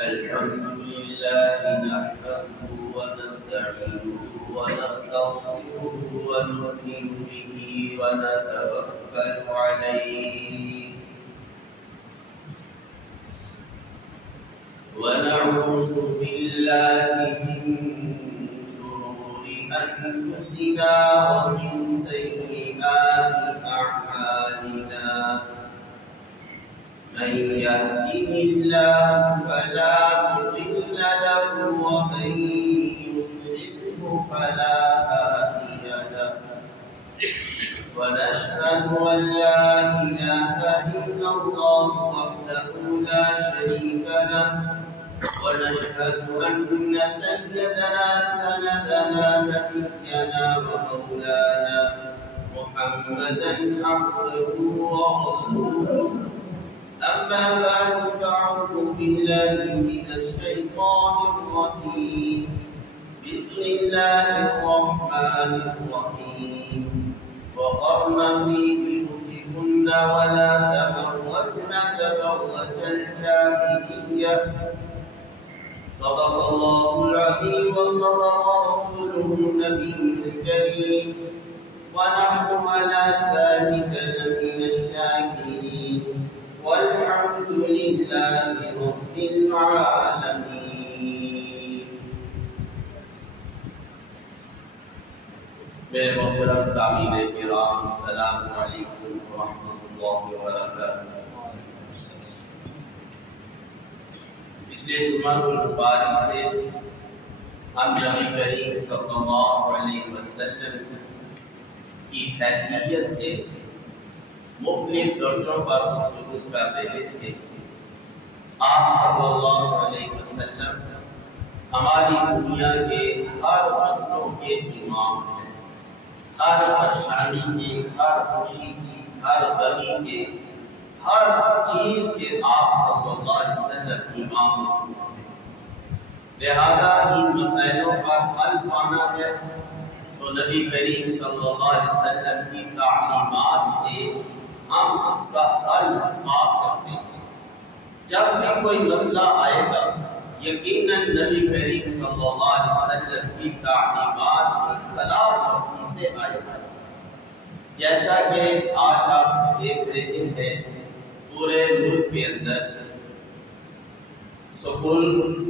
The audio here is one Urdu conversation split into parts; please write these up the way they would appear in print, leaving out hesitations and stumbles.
الحمد لله نحمده ونستعينه ونستغفره ونؤمن به ونتوكل عليه ونعوذ بالله من شرور أنفسنا ومن سيئات أعمالنا من يهده الله فلا مضل له ومن يضلله فلا هادي له ونشهد أن لا إله إلا الله وحده لا شريك له ونشهد أن سيدنا سندنا نبينا ومولانا محمدا عبده ورسوله أما بعد فأعوذ بالله من الشيطان الرجيم بسم الله الرحمن الرحيم وقرن في بيوتكن ولا تبرجن تبرج الجاهلية صدق الله العظيم وصدق رسوله النبي الكريم ونحن على ذلك لمن الشاكرين والحمد لله رب العالمين. میرے محترم سامعین کرام السلام علیکم ورحمۃ اللہ وبرکاتہ. پچھلے جمعہ المبارک سے ہم نبی کریم صلی اللہ علیہ وسلم کی حیثیت سے مختلف درجوں پر گفتگو کر رہے تھے. آپ صلی اللہ علیہ وسلم ہماری دنیا کے ہر مسئلوں کے امام ہیں. ہر پریشانی کے، ہر خوشی کی، ہر غمی کے، ہر چیز کے آپ صلی اللہ علیہ وسلم امام ہیں. لہذا ان مسائلوں پر حل پانا ہے تو نبی کریم صلی اللہ علیہ وسلم کی تعلیمات سے ہم اس کا حل پا سکتے ہیں. جب بھی کوئی مسئلہ آئے گا یقیناً نبی کریم صلی اللہ علیہ وسلم کی تعلیمات کی خلاف ورزی سے آئے گا. جیسا کہ آج آپ دیکھ رہے ہیں پورے ملک کے اندر سکول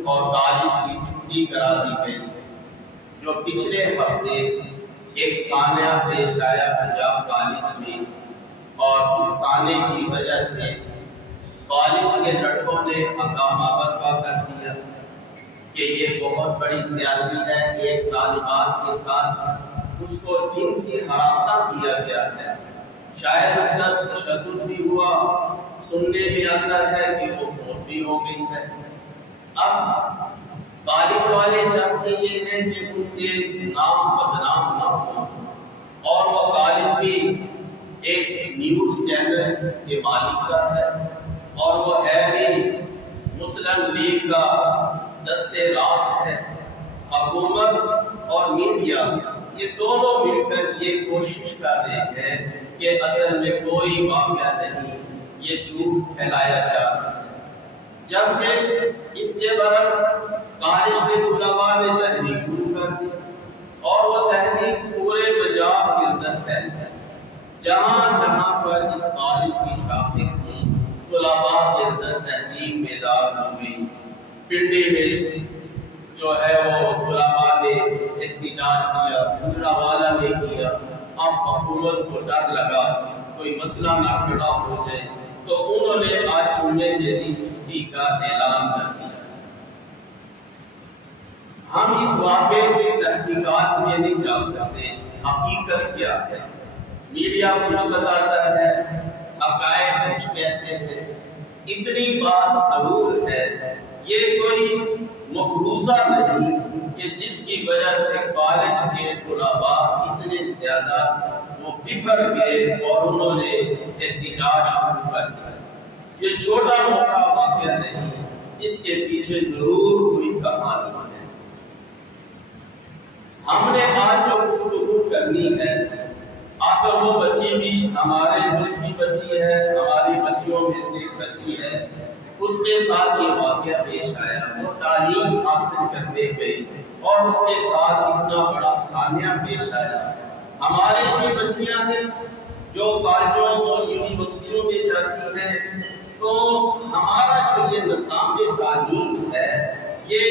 اور کالج کی چھٹی کرا دی گئی. جو پچھلے ہفتے ایک سانحہ پیش آیا پنجاب کالج میں، اور اس سانے کی وجہ سے کالج کے لڑکوں نے ہنگامہ برپا کر دیا کہ یہ بہت بڑی زیادتی ہے. ایک طالبات کے ساتھ اس کو جنسی ہراساں کیا گیا ہے. شاید اس کا تشدد بھی ہوا. سننے میں آتا ہے کہ وہ موت بھی ہو گئی ہے. اب کالج والے چاہتے یہ ہیں کہ ان کے نام بدنام نہ ہو، اور وہ کالج بھی ایک نیوز چینل کے مالک کا ہے، اور وہ ہے بھی مسلم لیگ کا دستے راست ہے. حکومت اور میڈیا یہ دونوں مل کر یہ کوشش کر رہے ہیں کہ اصل میں کوئی واقعہ نہیں، یہ جھوٹ پھیلایا جا رہا ہے. جبکہ اس کے برعکس کالج کے طلباء نے تحریک شروع کر دی، اور وہ تحریک پورے پنجاب کے اندر پھیل گئی. جہاں جہاں پر اس کالج کی شاخیں تھیں طلباء کے اندر تحریک بیدار ہو گئی. پنڈی میں جو ہے وہ طلباء نے احتجاج کیا، گجرانوالہ میں کیا. اب حکومت کو ڈر لگا کوئی مسئلہ نہ کھڑا ہو جائے تو انہوں نے آج جمعے کے دن چھٹی کا اعلان کر دیا. ہم اس واقعے کی تحقیقات میں نہیں جا سکتے. حقیقت کیا ہے؟ میڈیا کچھ بتاتا ہے، حقائق کچھ کہتے ہیں. اتنی بات ضرور ہے یہ کوئی مفروضہ نہیں کہ جس کی وجہ سے کالج کے طلباء اتنے زیادہ وہ بکھر گئے اور انہوں نے احتجاج شروع کر دیا. یہ چھوٹا موٹا واقعہ نہیں، اس کے پیچھے ضرور کوئی کہانی ہے. ہم نے آج جو گفتگو کرنی ہے، آخر وہ بچی بھی ہمارے ملک کی بچی ہے، ہماری بچیوں میں سے ایک بچی ہے، اس کے ساتھ یہ واقعہ پیش آیا، وہ تعلیم حاصل کرنے گئی اور اس کے ساتھ اتنا بڑا سانحہ پیش آیا۔ ہمارے بھی بچیاں ہیں جو کالجوں اور یونیورسٹیوں میں جاتی ہیں، تو ہمارا جو یہ نظام تعلیم ہے یہ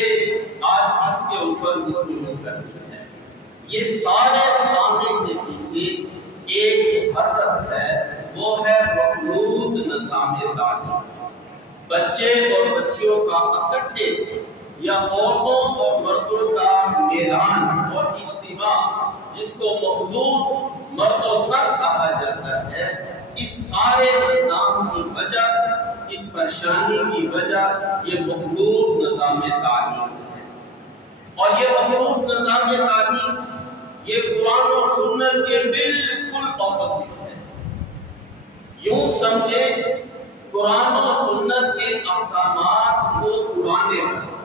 آج اس کے اوپر گفتگو کرتی ہے۔ یہ سارے سامنے کے پیچھے ایک محرک ہے، وہ ہے مخلوط نظام تعلیم۔ بچے اور بچیوں کا اکٹھے یا عورتوں اور مردوں کا میلان اور اجتماع، جس کو مخلوط مرد و زن کہا جاتا ہے، اس سارے نظام کی وجہ، اس پریشانی کی وجہ یہ مخلوط نظام تعلیم ہے۔ اور یہ مخلوط نظام تعلیم یہ قرآن و سنت کے بالکل اپوزٹ ہے۔ یوں سمجھے قرآن و سنت کے احکامات کو اڑانے والے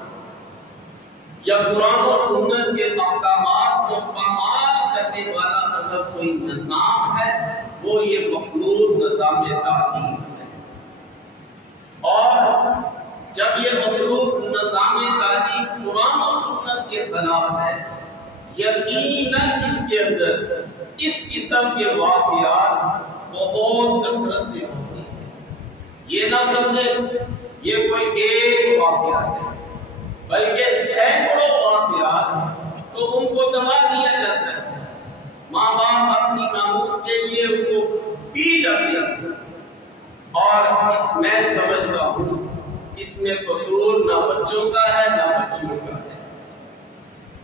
یا قرآن و سنت کے احکامات کو پامال کرنے والا اگر کوئی نظام ہے وہ یہ مخلوط نظام تعلیم ہے۔ اور جب یہ مخلوط نظام تعلیم قرآن و سنت کے خلاف ہے، یقیناً اس کے اندر اس قسم کے واقعات بہت کثرت سے ہوتے ہیں۔ یہ نہ سمجھے یہ کوئی ایک واقعہ ہے، بلکہ سینکڑوں واقعات تو ان کو دبا دیا جاتا ہے۔ ماں باپ اپنی ناموس کے لیے اس کو پی جاتے ہیں، اور اس میں سمجھتا ہوں اس میں قصور نہ بچوں کا ہے نہ بچیوں کا ہے،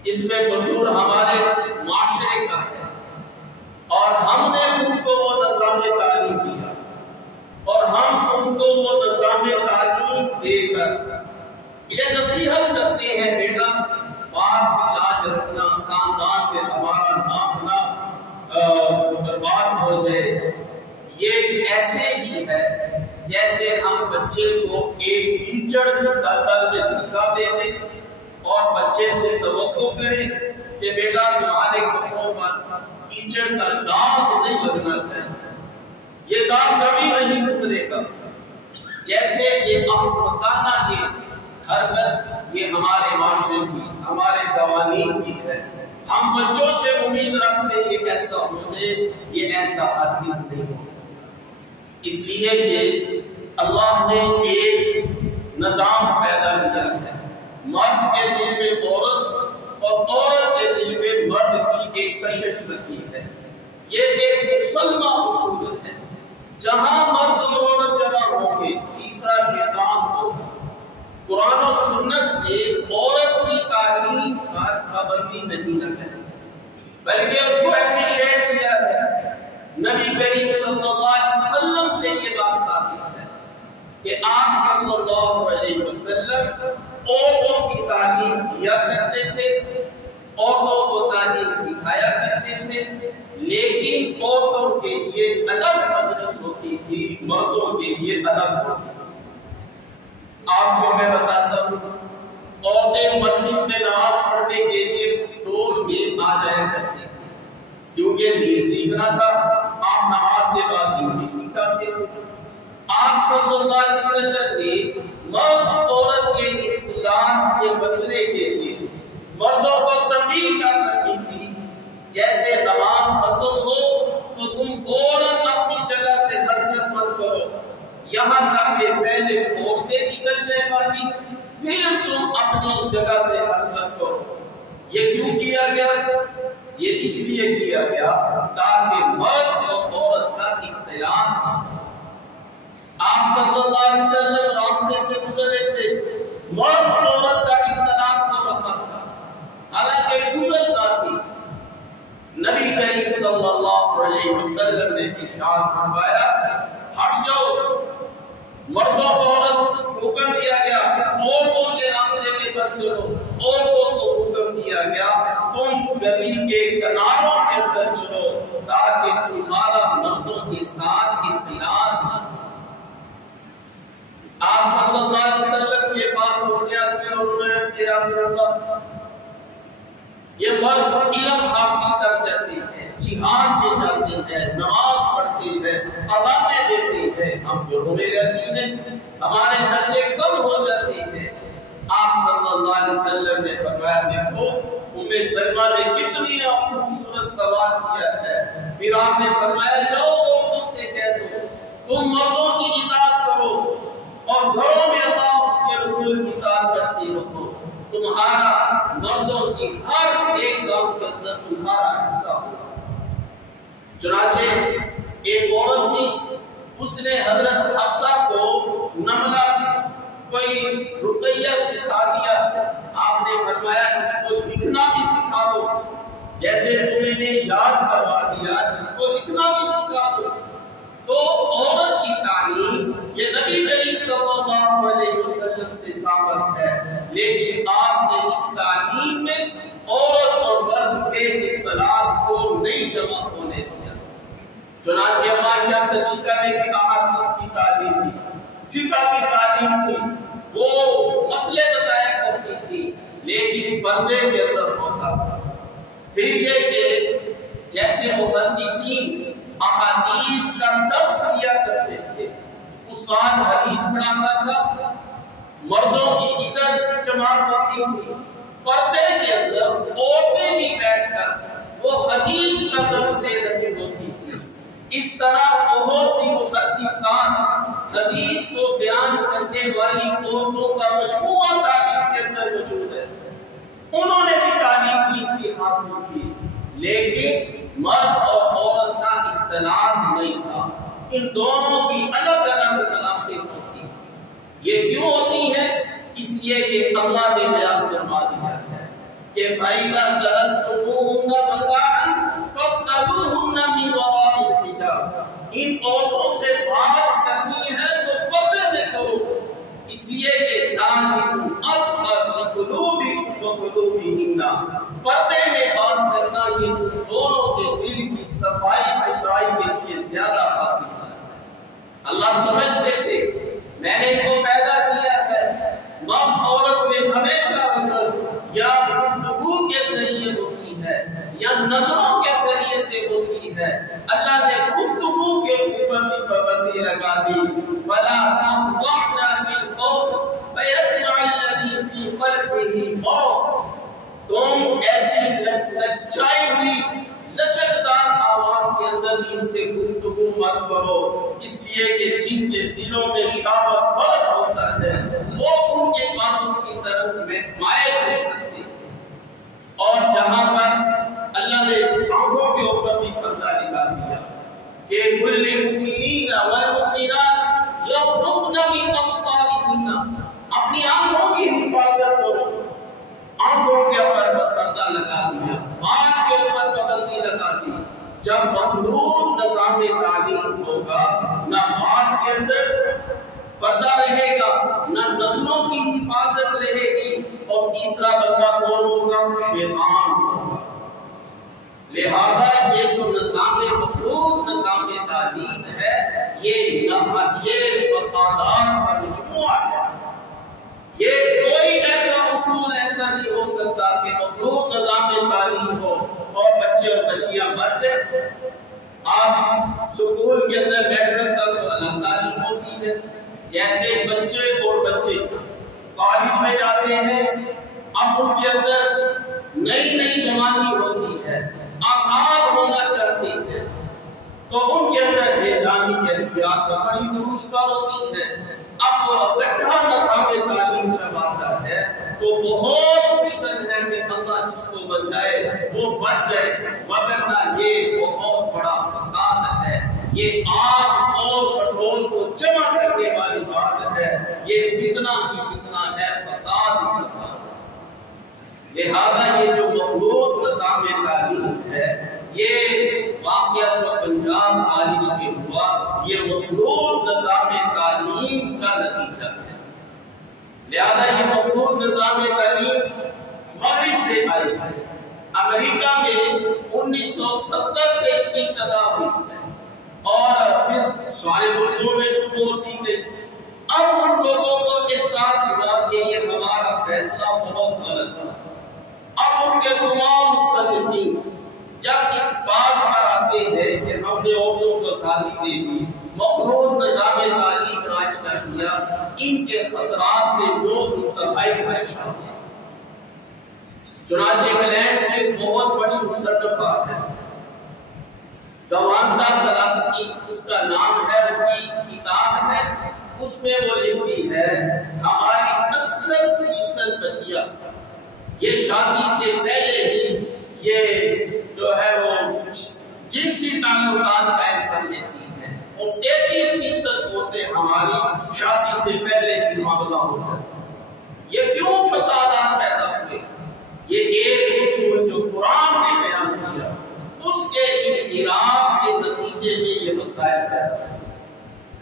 اس میں قصور ہمارے معاشرے کا ہے، اور ہم نے ان کو وہ نظام تعلیم دیا اور ہم ان کو وہ نظام تعلیم دے کر یہ نصیحت کرتے ہیں، بیٹا باپ کی لاج رکھنا، خاندان میں ہمارا نام نہ برباد ہو جائے۔ یہ ایسے ہی ہے جیسے ہم بچے کو ایک کیچڑ کی دلدل میں دھکا دے دیں اور بچے سے توقع کریں کہ بیٹا تمہارے کپڑوں پر کیچڑ کا داغ نہیں لگنا چاہیے، یہ داغ کبھی نہیں اترے گا۔ جیسے یہ احمقانہ یہ حرکت یہ ہمارے معاشرے کی، ہمارے قوانین کی ہے، ہم بچوں سے امید رکھتے ہیں کہ ایسا ہو جائے، یہ ایسا ہرگز نہیں ہو سکتا۔ اس لیے کہ اللہ نے ایک نظام پیدا کیا ہے، مرد کے دل میں عورت اور عورت کے دل میں مرد کی ایک کشش رکھی ہے۔ یہ ایک مسلمہ اصول ہے، جہاں مرد اور عورت جمع ہوں گے تیسرا شیطان ہوگا۔ قرآن و سنت نے عورت کی تعلیم پر پابندی نہیں لگائی، بلکہ اس کو اپریشیٹ کیا ہے۔ نبی کریم صلی اللہ علیہ وسلم سے یہ بات ثابت ہے کہ آپ صلی اللہ علیہ وسلم عورتوں کی تعلیم دیا کرتے تھے، عورتوں کو تعلیم سکھایا کرتے تھے، لیکن عورتوں کے لیے الگ مجلس ہوتی تھی، مردوں کے لیے الگ ہوتی تھی۔ آپ کو میں بتاتا ہوں، عورتیں مسجد میں نماز پڑھنے کے لیے اس دور میں آ جایا کرتی تھی، کیونکہ دین سیکھنا تھا، آپ نماز کے بعد دین بھی سکھاتے تھے۔ آپ صلی اللہ علیہ وسلم نے مرد عورت کے اختلاط سے بچنے کے لیے مردوں کو تنبیہ کر رکھی تھی، جیسے نماز ختم ہو تو تم فوراً اپنی جگہ سے حرکت مت کرو، یہاں تک کہ پہلے عورتیں نکل جائیں باہر، پھر تم اپنی جگہ سے حرکت کرو۔ یہ کیوں کیا گیا؟ یہ اس لیے کیا گیا تاکہ مرد اور عورت کا اختلاط نہ ہو۔ آپ صلی اللہ علیہ وسلم راستے سے گزر رہے تھے، مرد اور عورت کا اختلاط ہو رہا تھا، حالانکہ گزرتا تھی۔ نبی کریم صلی اللہ علیہ وسلم نے ارشاد فرمایا، ہٹ جاؤ۔ مردوں کو عورت حکم دیا گیا عورتوں کے راستے کے پر چلو، عورتوں کو حکم دیا گیا تم گلی کے کناروں کے اندر چلو تاکہ تمہارا مردوں کے ساتھ اختلاط نہ ہو۔ آپ صلی اللہ علیہ وسلم کے پاس ہو گیا کہ انہوں نے اس کے یہ مرد علم حاصل کر جاتے ہیں، جہاد میں جاتے ہیں، نماز پڑھتے ہیں، اذانیں دیتے ہیں، ہم گھروں میں رہتی ہیں، ہمارے درجے کم ہو جاتے ہیں۔ آپ صلی اللہ علیہ وسلم نے فرمایا دیکھو ام سلمہ نے کتنی خوبصورت سوال کیا ہے، پھر آپ نے فرمایا جاؤ عورتوں سے کہہ دو تم مردوں کی اطاعت کرو اور گھروں میں اللہ اس کے رسول کی اطاعت کرتے رہو، تمہارا مردوں کی ہر ایک کام کے اندر تمہارا حصہ ہوگا۔ چنانچہ ایک عورت تھی، اس نے حضرت حفصہ کو نملہ کوئی رقیہ سکھا دیا۔ آپ نے فرمایا اس کو لکھنا بھی سکھا دو، جیسے تمہیں نے یاد کروا دیا اس کو لکھنا بھی سکھا دو۔ تو عورت کی تعلیم یہ نبی کریم صلی اللہ علیہ وسلم سے ثابت ہے، لیکن آپ نے اس تعلیم میں عورت اور مرد کے اختلاف کو نہیں جمع ہونے دیا۔ چنانچہ عائشہ صدیقہ نے بھی احادیث کی تعلیم دی، فقہ کی تعلیم تھی، وہ مسئلے بتایا کرتی تھی، لیکن پردے کے اندر ہوتا تھا۔ پھر یہ کہ جیسے محدثین احادیث کا درس دیا کرتے تھے، استاد حدیث پڑھاتا تھا، مردوں کی ادھر جماعت ہوتی تھی، پردے کے اندر عورتیں بھی بیٹھ کر وہ حدیث کا درس دے رہی ہوتی تھی۔ اس طرح بہت سی محدثات حدیث کو بیان کرنے والی عورتوں کا مجموعہ تعلیم کے اندر موجود ہے، انہوں نے بھی تعلیم کی حاصل کی، لیکن مرد اور عورت کا اختلاف نہیں تھا، ان دونوں کی الگ الگ کلاسیں ہوتی تھی۔ یہ کیوں ہوتی ہے؟ اس لیے کہ اللہ نے بیان فرما دیا ہے کہ فَإِذَا سَأَلْتُمُوهُنَّ مَتَاعًا فَاسْأَلُوهُنَّ مِنْ وَرَاءِ الْحِجَابِ، ان عورتوں سے بات کرنی ہے تو پردے میں کرو، اس لیے کہ ذَلِكُمْ أَطْهَرُ لِقُلُوبِكُمْ وَقُلُوبِهِنَّ، پردے میں بات کرنا یہ تم دونوں کے دل کی صفائی ستھرائی کے لیے زیادہ فائدہ ہے۔ اللہ سمجھتے تھے میں نے ان کو پیدا کیا ہے، مرد عورت میں ہمیشہ اندر یا گفتگو کے ذریعے ہوتی ہے یا نظروں کے ذریعے سے ہوتی ہے۔ اللہ نے گفتگو کے اوپر بھی پابندی لگا دی، فَلَا تَخْضَعْنَ بِالْقَوْلِ فَيَطْمَعَ الَّذِي فِي قَلْبِهِ مَرَضٌ، تم ایسی لچائی ہوئی لچکدار آواز کے اندر ان سے گفتگو مت کرو، اس لیے کہ جن کے دلوں میں شہوت بڑھ ہوتا ہے وہ ان کے باتوں کی طرف میں مائل ہو سکتے ہیں۔ اور جہاں پر اللہ نے آنکھوں کے اوپر بھی پردہ لگا دیا کہ کل المؤمنین والمؤمنات یغضضن من ابصارہن، اپنی آنکھوں کی حفاظت کرو، آنکھوں کے اوپر پردہ لگا دیا، بات کے اوپر پابندی لگا دی۔ جب مخلوط نظام تعلیم ہوگا، نہ بات کے اندر پردہ رہے گا، نہ نظروں کی حفاظت رہے گی، اور تیسرا بندہ کون ہوگا؟ شیطان ہوگا۔ لہذا یہ جو نظام مخلوط نظام تعلیم ہے یہ فسادات کا مجموعہ ہے۔ یہ کوئی ایسا اصول ایسا نہیں ہو سکتا کہ مخلوط نظام تعلیم ہو اور بچے اور بچیاں بچ جائیں۔ آپ سکول کے اندر بیٹھ کر تو الگ تعلیم ہوتی ہے، جیسے بچے اور بچے کالج میں جاتے ہیں، اب ان کے اندر نئی نئی جوانی ہوتی ہے، آزاد ہونا چاہتے ہیں، تو ان کے اندر ہیجانی کیفیات کا بڑی عروج پر ہوتی ہے۔ اب وہ اکٹھا نظام تعلیم جب آتا ہے تو بہت مشکل ہے کہ اللہ جس کو بچائے وہ بچ جائے، وگرنہ یہ بہت بڑا فساد ہے، یہ آگ اور پٹرول کو جمع کرنے والی بات ہے، یہ فتنہ ہی فتنہ ہے، فساد ہی فساد ہے۔ لہذا یہ جو مخلوط نظام تعلیم ہے، یہ واقعہ جو پنجاب کالج میں ہوا، یہ مخلوط نظام تعلیم کا نتیجہ ہے۔ لہذا یہ مخلوط نظام تعلیم مغرب سے آئی ہے۔ امریکہ میں 1970 سے اس کی ابتدا ہوئی ہے اور پھر سارے ملکوں میں شروع ہوتی گئی۔ اب ان لوگوں کو احساس ہوا کہ یہ ہمارا فیصلہ بہت غلط تھا۔ اب ان کے تمام مصنفین جب اس بات پر آتے ہیں کہ ہم نے عورتوں کو آزادی دے دی، مخلوط نظام ان کے خطرات سے لوگ انتہائی پریشان ہیں۔ چنانچہ انگلینڈ میں ایک بہت بڑی مصنفہ ہے دوانتا تلاسکی، اس کا نام ہے، اس کی کتاب ہے، اس میں وہ لکھتی ہے ہماری 80% بچیاں یہ شادی سے پہلے ہی یہ جو ہے وہ جنسی تعلقات قائم کر لیتی ہیں، اور 33% ہوتے ہماری شادی سے پہلے ہی معاملہ ہوتا ہے۔ یہ کیوں فسادات پیدا ہوئے؟ یہ ایک اصول جو قرآن نے بیان کیا اس کے انحراف کے نتیجے میں یہ مسائل پیدا ہوئے۔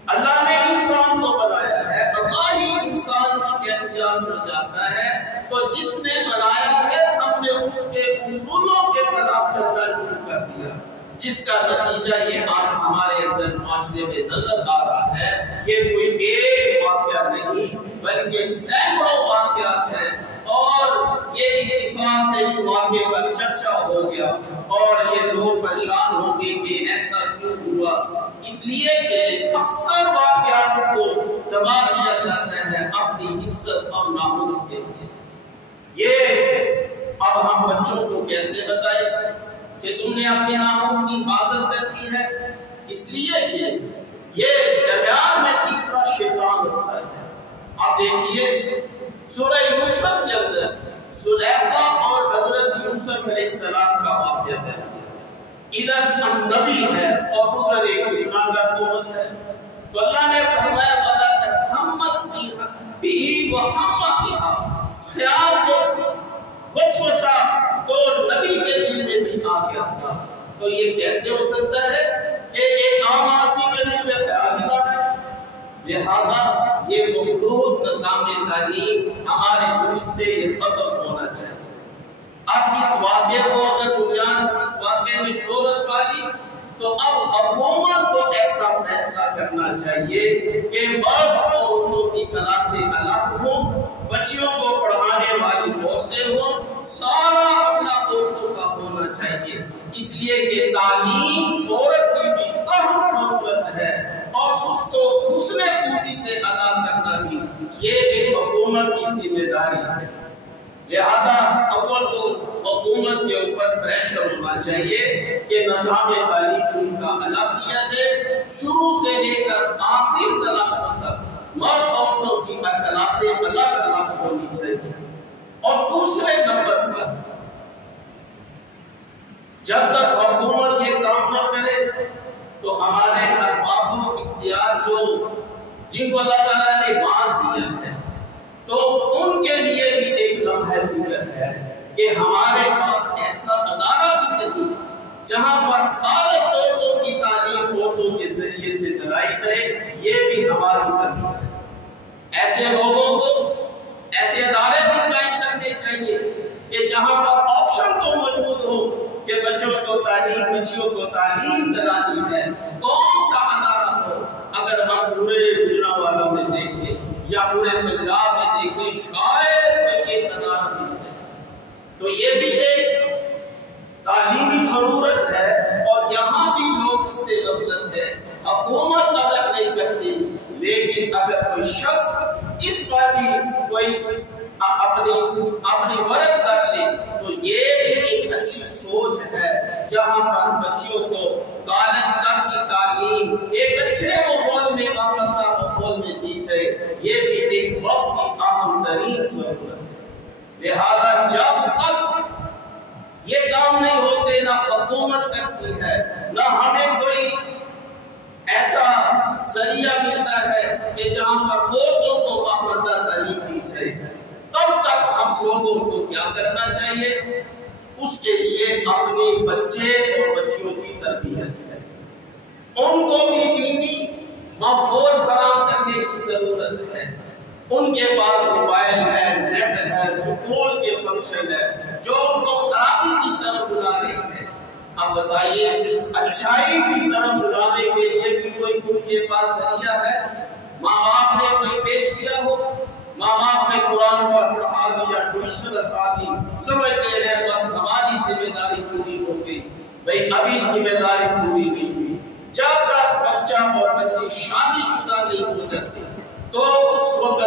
اللہ نے انسان کو بنایا ہے، اللہ ہی انسان کی اختیار ہو جاتا ہے، تو جس نے بنایا ہے ہم نے اس کے اصولوں کے خلاف چلنا شروع کر دیا، جس کا نتیجہ یہ آج ہمارے اندر معاشرے میں نظر آ رہا ہے۔ یہ کوئی ایک واقعہ نہیں بلکہ سینکڑوں واقعات ہیں، اور یہ اتفاق سے اس واقعے کا چرچا ہو گیا اور یہ لوگ پریشان ہو گئے کہ ایسا کیوں ہوا، اس لیے کہ اکثر واقعات کو دبا دیا جاتا ہے اپنی عزت اور ناموس کے لیے۔ یہ اب ہم بچوں کو کیسے بتائیں کہ تم نے اپنے ناموس کی حفاظت کرنی ہے؟ اس لیے کہ یہ درمیان میں تیسرا شیطان ہوتا ہے۔ آپ دیکھیے سورہ یوسف کے اندر زلیخا اور حضرت یوسف علیہ السلام کا واقعہ ہے، ادھر النبی ہے اور ادھر ایک فتنہ گر قوت ہے، تو اللہ نے فرمایا وَلَا تَحَمَّدْ بِهِ وَحَمَّدِهَا، خیال کو وسوسہ تو نبی کے دل میں بھی آ گیا تھا۔ تو یہ کیسے ہو سکتا ہے کہ ایک عام آدمی کے دل میں خیال ہی رہا ہے؟ لہذا یہ محدود نظام تعلیم ہمارے ملک سے یہ ختم ہونا چاہیے۔ اب اس واقعے کو اگر بنیاد اس واقعے میں شہرت پالی تو اب حکومت کو ایسا فیصلہ کرنا چاہیے کہ مرد اور عورتوں کی طرح سے الگ ہوں، بچیوں کو پڑھانے والی عورتیں ہوں، سارا عملہ عورتوں کا ہونا چاہیے، اس لیے کہ تعلیم عورت کی بھی اہم ضرورت ہے اور اس کو حسن خوبی سے ادا کرنا بھی یہ بھی حکومت کی ذمہ داری ہے۔ لہذا اول تو حکومت کے اوپر پریشر ہونا چاہیے کہ نظام تعلیم ان کا الگ کیا جائے، شروع سے لے کر آخر کلاسوں تک مرد عورتوں کی کلاسیں الگ الگ ہونی چاہیے۔ اور دوسرے نمبر پر جب تک حکومت یہ کام نہ کرے تو ہمارے ارباب و اختیار جو جن کو اللہ تعالیٰ نے مان دیا ہے تو ان کے لیے بھی ایک لمحہ فکر ہے کہ ہمارے پاس ایسا ادارہ بھی نہیں جہاں پر خالص عورتوں کی تعلیم عورتوں کے ذریعے سے دلائی کرے، یہ بھی ہماری کرنی ہے۔ ایسے لوگوں کو ایسے ادارے بھی قائم کرنے چاہیے کہ جہاں پر آپشن تو موجود ہو کہ بچوں کو تعلیم بچیوں کو تعلیم دلانی ہے، کون سا ادارہ ہو۔ اگر ہم پورے گجرانوالہ میں دیکھیں یا پورے پنجاب میں دیکھیں شاید کوئی ایک ادارہ نہیں ہے، تو یہ بھی ایک تعلیمی ضرورت ہے اور یہاں بھی لوگ اس سے غفلت ہے۔ حکومت اگر نہیں کرتی لیکن اگر کوئی شخص اس پر بھی کوئی اپنی ورق کر لے تو یہ بھی ایک اچھی سوچ ہے، جہاں پر بچیوں کو کالج تک کی تعلیم ایک اچھے ماحول میں آمدہ ماحول میں دی جائے، یہ بھی ایک وقت کی اہم ترین ضرورت ہے۔ لہذا جب تک یہ کام نہیں ہوتے نہ حکومت کرتی ہے نہ ہمیں کوئی ایسا ذریعہ ملتا ہے کہ جہاں پر عورتوں کو باپردہ تعلیم دی جائے، تب تک ہم لوگوں کو کیا کرنا چاہیے؟ اس کے لیے اپنے بچے اور بچیوں کی تربیت ہے، ان کو بھی دینی ماحول فراہم کرنے کی ضرورت ہے۔ ان کے پاس موبائل ہے، نیٹ ہے، سکول کے فنکشن ہے جو ان کو خرابی کی طرف بلا رہے ہیں۔ اب بتائیے اچھائی کی طرف بلانے کے لیے بھی کوئی ان کے پاس ذریعہ ہے؟ ماں باپ نے کوئی پیش کیا ہو؟ ماں باپ نے قرآن کو پڑھا دیا، ٹیوشن رکھا دی، سمجھتے ہیں بس ہماری ذمہ داری پوری ہو گئی۔ بھئی ابھی ذمہ داری پوری نہیں ہوئی۔ جب تک بچہ اور بچی شادی شدہ نہیں ہو جاتے تو اس وقت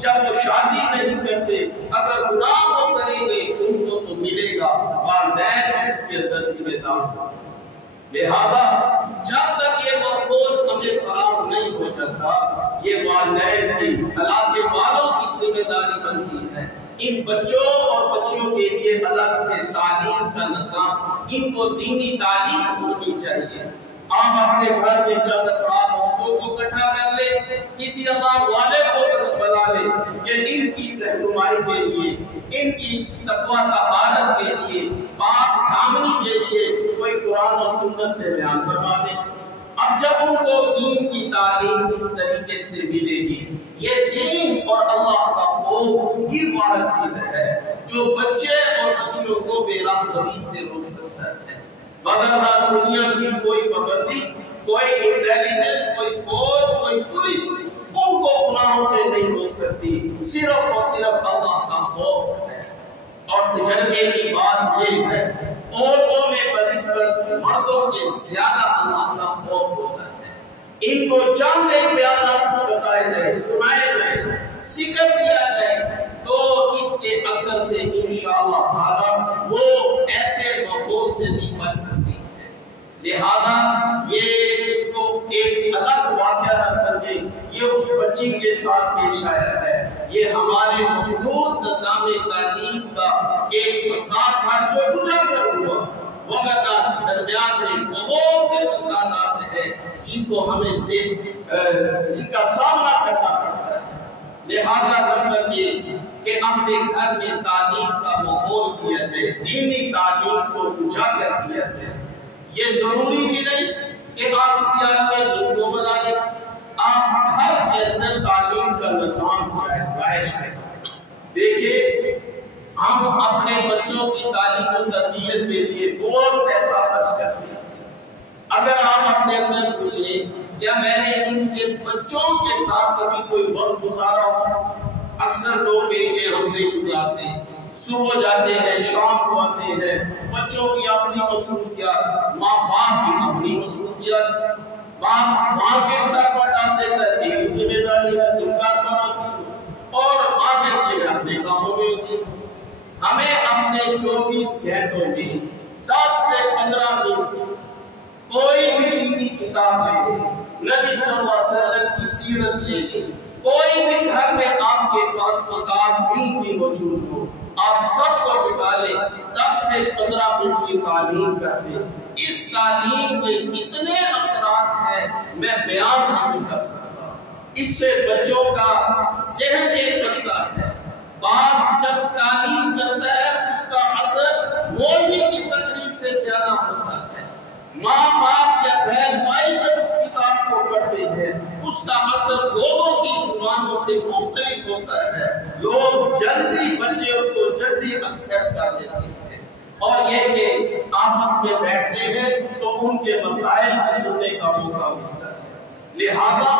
جب وہ شادی نہیں کرتے اگر گناہ وہ کریں گے ان کو تو ملے گا، والدین اس کے اندر ذمہ دار ہیں۔ لہذا جب تک یہ ماحول ہمیں فراہم نہیں ہو جاتا، یہ والدین کی، علاقے والوں کی ذمہ داری بنتی ہے ان بچوں اور بچیوں کے لیے الگ سے تعلیم کا نظام، ان کو دینی تعلیم ہونی چاہیے۔ آپ اپنے گھر میں چند افراد لوگوں کو اکٹھا کر لے، کسی اللہ والے کو بلا لے کہ ان کی رہنمائی کے لیے، ان کی تقویٰ طہارت کے لیے، پاک دامنی کے لیے کوئی قرآن و سنت سے بیان فرما دے۔ اب جب ان کو دین کی تعلیم اس طریقے سے ملے گی، یہ دین اور اللہ کا خوف ہی واحد چیز ہے جو بچے اور بچیوں کو بے راہبری سے روک سکتا ہے، وگرنہ دنیا کی کوئی پابندی، کوئی انٹیلیجنس، کوئی فوج، کوئی پولیس ان کو گناہوں سے نہیں روک سکتی، صرف اور صرف اللہ کا خوف ہے۔ اور تجربے کی بات یہ ہے، عورتوں میں بنسبت مردوں کے زیادہ اللہ کا خوف ہوتا ہے۔ ان کو چند ایک بیانات بتائے جائے، سنائے جائے، سکھا دیا جائے تو اس کے اثر سے انشاءاللہ تعالی وہ ایسے ماحول سے نہیں بچ سکتی ہے۔ لہذا یہ اس کو ایک الگ واقعہ نہ سمجھے، یہ اس بچی کے ساتھ پیش آیا ہے، یہ ہمارے محدود نظام تعلیم کا ایک فساد تھا جو اجاگر ہوا، وگرنہ درمیان میں بہت سے فسادات ہیں جن کو ہمیں سے جن کا سامنا کرنا پڑتا ہے۔ لہذا نمبر یہ کہ اپنے گھر میں تعلیم کا ماحول کیا جائے، دینی تعلیم کو اجاگر کیا جائے۔ یہ ضروری بھی نہیں کہ آپ کسی آدمی دن کو بنا لیں، آپ گھر کے اندر تعلیم کا نظام چاہے۔ دیکھیں ہم اپنے بچوں کی تعلیم و تربیت کے لیے بہت پیسہ خرچ کرتے ہیں۔ اگر آپ اپنے اندر پوچھیں کیا میں نے ان کے بچوں کے ساتھ کبھی کوئی وقت گزارا ہو، اکثر لوگ کہیں گے ہم نہیں گزارتے، صبح جاتے ہیں شام کو آتے ہیں، بچوں کی اپنی مصروفیات، ماں باپ کی اپنی مصروفیات، باپ ماں کے ساتھ ڈال دیتا ہے، دینی ذمہ داری ہے، دن کا کام ہوتی ہے، اور ماں کہتی ہے اپنے کاموں میں ہوتی ہے۔ ہمیں اپنے 24 گھنٹوں میں 10 سے 15 منٹ کوئی بھی دینی کتاب لے لیں، نبی صلی اللہ علیہ وسلم کی سیرت لے لیں، کوئی بھی گھر میں آپ کے پاس کتاب دین کی موجود ہو، آپ سب کو بٹھا لیں، 10 سے 15 منٹ کی تعلیم کر دیں۔ اس تعلیم کے اتنے اثرات ہیں میں بیان نہیں کر سکتا۔ اس سے بچوں کا ذہن ایک بنتا ہے، باپ جب تعلیم کرتا ہے اس کا اثر مولوی کی تقریر سے زیادہ ہوتا ہے، ماں باپ یا بہن بھائی جب اس کتاب کو پڑھتے ہیں اس کا اثر لوگوں کی زبانوں سے مختلف ہوتا ہے، لوگ جلدی بچے اس کو جلدی ایکسپٹ کر لیتے ہیں، اور یہ کہ آپس میں بیٹھتے ہیں تو ان کے مسائل کو سننے کا موقع ملتا ہے۔ لہذا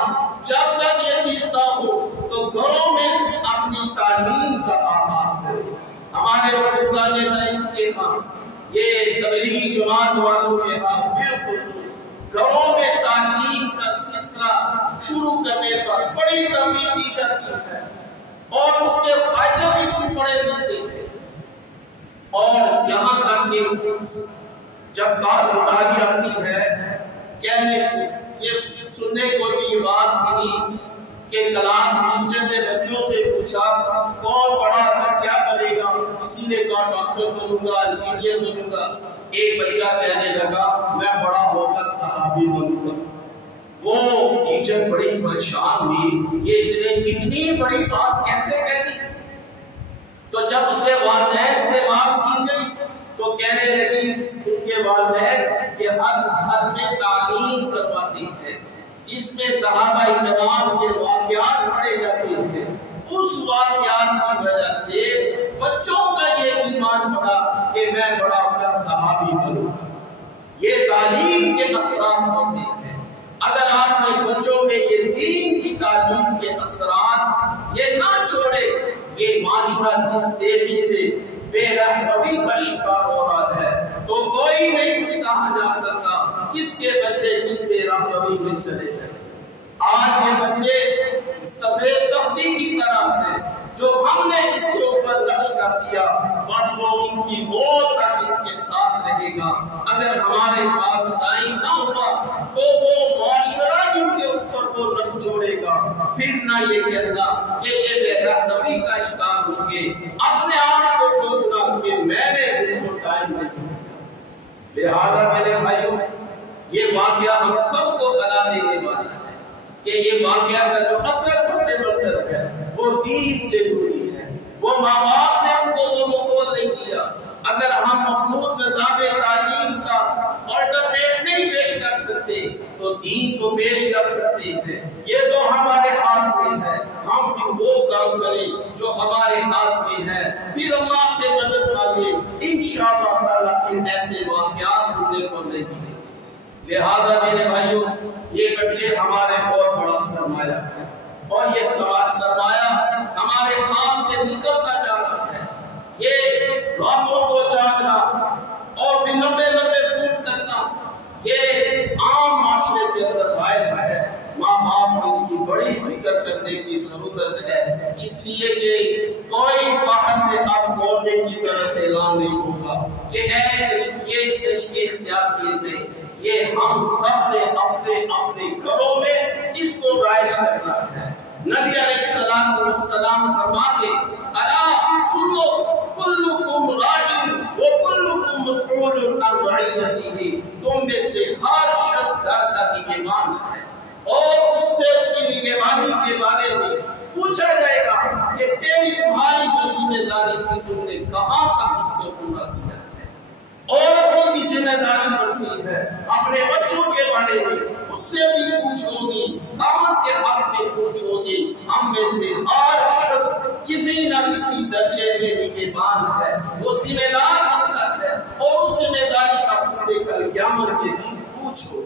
جب تک یہ چیز نہ ہو تو گھروں میں اپنی تعلیم کا آغاز کریں۔ ہمارے بزرگان دین کے ہاں، یہ تبلیغی جماعت والوں کے ہاں بالخصوص گھروں میں تعلیم کا سلسلہ شروع کرنے پر بڑی تنبیہ کی جاتی ہے، اور اس کے فائدے بھی کچھ بڑے ملتے ہیں، اور یہاں تک کہ جب کارگزاری آتی ہے کہنے یہ سننے کو بھی یہ بات ملی کہ کلاس ٹیچر نے بچوں سے پوچھا کون بڑا کر کیا بنے گا، کسی نے کہا ڈاکٹر بنوں گا، انجینئر بنوں گا، ایک بچہ کہنے لگا میں بڑا ہو کر صحابی بنوں گا۔ وہ ٹیچر بڑی پریشان ہوئی کہ اس نے اتنی بڑی بات کیسے کہہ دی، تو جب اس کے والدین سے بات کی گئی تو کہنے لگی ان کے والدین کہ ہر گھر میں تعلیم کرواتے ہیں جس میں صحابہ کرام کے واقعات پڑھے جاتے ہیں، اس واقعات کی وجہ سے بچوں کا یہ ایمان بڑھا کہ میں بڑا کر صحابی بنوں گا۔ یہ تعلیم کے اثرات ہوتے ہیں۔ اگر آپ نے بچوں میں یہ دین کی تعلیم کے اثرات یہ نہ چھوڑے، یہ معاشرہ جس تیزی سے بے رحمتی کا شکار ہو رہا ہے تو کوئی نہیں کچھ کہا جا سکتا کس کے بچے کس بے رحمتی میں چلے جائیں۔ آج یہ بچے سفید تختی کی طرح ہیں، دیا بس وہ ان کی موت تک ان کے ساتھ رہے گا۔ اگر ہمارے پاس ٹائم نہ ہوگا تو وہ معاشرہ ان کے اوپر وہ رخ جوڑے گا، پھر نہ یہ کہنا کہ یہ بے رحمی کا شکار ہوں گے، اپنے آپ کو دوسرا کہ میں نے ان کو ٹائم نہیں۔ لہذا میرے بھائیوں، یہ واقعہ ہم سب کو بلا دینے والا ہے کہ یہ واقعہ کا جو اصل پس منظر ہے وہ دین سے دوری ہے۔ وہ ماں باپ نے ان کو وہ ماحول نہیں دیا۔ اگر ہم محمود نظام تعلیم کا آلٹرنیٹ نہیں پیش کر سکتے تو دین تو پیش کر سکتے ہیں، یہ تو ہمارے ہاتھ میں ہے۔ ہم بھی وہ کام کریں جو ہمارے ہاتھ میں ہے، پھر اللہ سے مدد مانگیں، انشاءاللہ تعالیٰ ان ایسے واقعات سننے کو نہیں ملیں۔ لہذا میرے بھائیوں، یہ بچے ہمارے بہت بڑا سرمایہ ہے، اور یہ سرمایہ ہمارے ہاتھ سے نکلتا جا رہا ہے۔ یہ راتوں کو جاگنا اور پھر لمبے لمبے فون کرنا یہ عام معاشرے کے اندر رائج ہے۔ ماں باپ کو اس کی بڑی فکر کرنے کی ضرورت ہے، اس لیے کہ کوئی باہر سے اب گورنمنٹ کی طرف سے اعلان نہیں ہوگا کہ یہ طریقے اختیار کیے جائیں۔ یہ ہم سب نے اپنے اپنے گھروں میں اس کو رائج کرنا ہے۔ نبی علیہ السلام فرماتے الا سنو کلکم راع وکلکم مسئول عن رعیتہ، تم میں سے ہر شخص گھر کا نگہبان ہے اور اس سے اس کی نگہبانی کے بارے میں پوچھا جائے گا کہ تمہاری جو ذمہ داری تھی تم نے کہاں تک اس کو پورا کیا ہے۔ عورت کی بھی ذمہ داری بنتی ہے اپنے بچوں کے بارے میں، اس سے بھی پوچھو گی، خاوند کے حق میں پوچھو گی۔ ہم میں سے ہر شخص کسی نہ کسی درجے میں نگہبان ہے، وہ ذمہ دار بنتا ہے، اور اس ذمہ داری کا اس سے کل قیامت کے دن پوچھو۔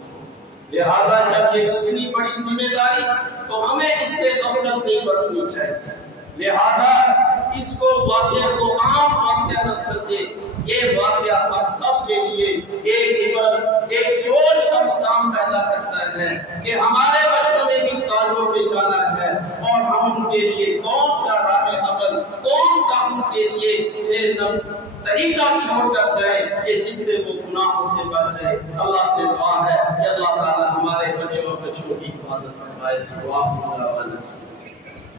لہذا جب یہ اتنی بڑی ذمہ داری تو ہمیں اس سے غفلت نہیں برتنی چاہیے۔ لہذا اس کو واقعہ کو عام واقعہ نہ سمجھے، یہ واقعہ ہم سب کے لیے ایک عبرت، ایک سوچ کا مقام پیدا کرتا ہے کہ ہمارے بچوں نے بھی کالجوں میں جانا ہے، اور ہم ان کے لیے کون سا راہ عمل، کون سا ان کے لیے طریقہ چھوڑ کر جائے کہ جس سے وہ گناہوں سے بچ جائے۔ اللہ سے دعا ہے کہ اللہ تعالی ہمارے بچوں اور بچوں کی حفاظت فرمائے۔